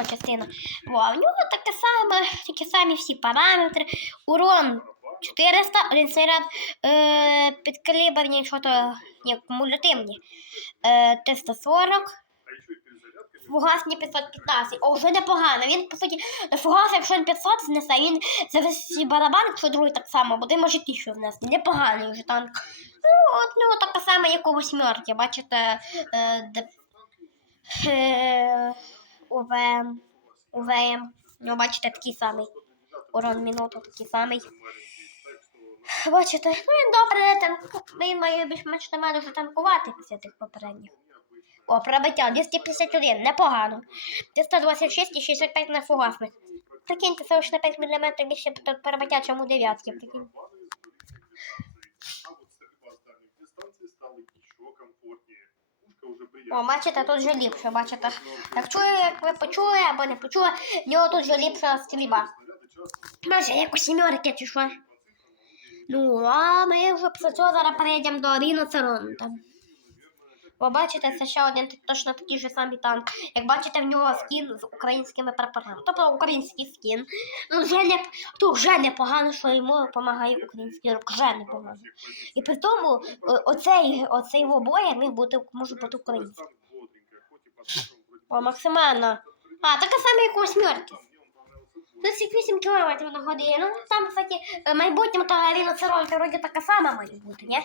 друга частина. О, в нього таке саме, такі самі всі параметри. Урон 400, один снаряд е, підкаліберні, що то ні, кумулятивні. Е, 340. Фугасні 515. О, вже непогано. Він, по суті, фугас, якщо він 500 знесе, він за весь барабан, якщо другий так само, буде може 1000 знести. Непоганий вже танк. Ну, от ну, така сама, як у восьмерки. Бачите, е, де, е, УВМ. УВМ. Ну, бачите, такий самий. Урон минуту такий самий. Бачите, ну він добре танк. Він має більш-менш нормально вже танкувати після тих попередніх. О, пробиття 251, непогано. 326 і 65 на фугасних. Прикиньте, це ж на 5 мм більше пробиття, чому дев'ятки. Прикинь. О, бачите, тут вже ліпше, бачите. Як чую, як ви почули або не почули, в нього тут вже ліпша стрільба. Може, як у сімерки чи що. Ну, а ми вже після цього зараз перейдемо до ріноцеронта. Ви бачите, це ще один точно такий же самий танк. Як бачите, в нього скін з українськими прапорами. Тобто український скін. Ну, вже не, то вже непогано, що йому допомагає український рук. Вже непогано. І при тому оцей, оцей обоє міг бути, може бути український. О, максимально. А, така сама, як у восьмерки. 38 км на годину. Ну, там, кстати, майбутньому та ріноцеронка вроді така сама має бути, ні?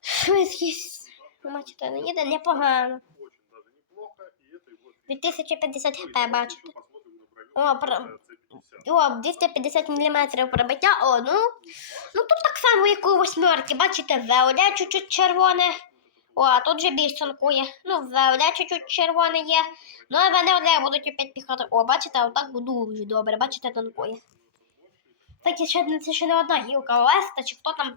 Швидкість. Бачите, ну, їде непогано. Очень даже неплохо. И это его 2050 хп, бачите. О, про... О, 250 мм пробиття. О, ну. Ну тут так само, як у восьмерки. Бачите, ВОД чуть-чуть червоне. О, а тут же більш тонкує. Ну, ВОД чуть-чуть червоне є. Ну, а вони одне будуть опять піхати. О, бачите, отак дуже добре. Бачите, тонкує. Так, ще, це ще не одна гілка Леста, чи хто там,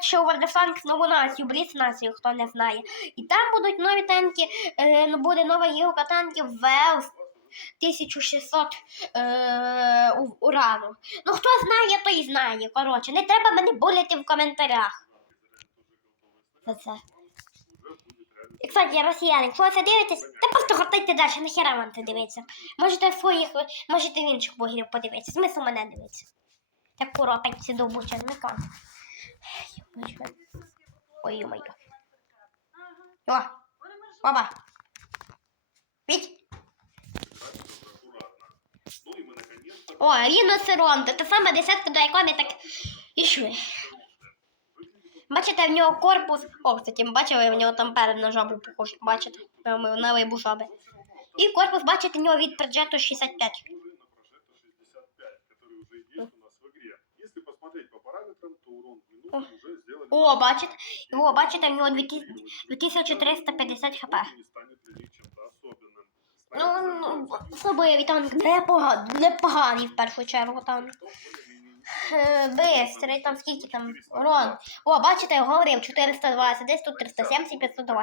ще у Вардефанк нову націю, Бліц націю, хто не знає. І там будуть нові танки, е, ну, буде нова гілка танків Велс 1600 е, урану. Ну хто знає, той знає. Коротше, не треба мене булити в коментарях. За це. І, кстати, росіяни, якщо ви це дивитесь, та просто гортайте далі, нахера вам це дивиться. Можете своїх, можете в інших блогерів подивитися. Смисл мене дивитися. Як куропень ці довбуча, не кон. Ой, моє. О, оба. Мы О, ріноцерон, це та сама десятка, до якої ми так ішли. Бачите, в нього корпус. О, кстати, бачили, в нього там перед на жабу похож. Бачите, на, либу жаби. І корпус, бачите, в нього від проджету 65. уже на прожектор 65, который уже есть у нас в игре. Если посмотреть по параметрам, то урон в минуту уже сделали. О, бачите, о, бачите, в нього 2350 хп. Ну, ну, танк непоганий, непоганий в першу чергу танк. Бистрий, там скільки там урон. О, бачите, я говорив 420, десь тут 370, 520.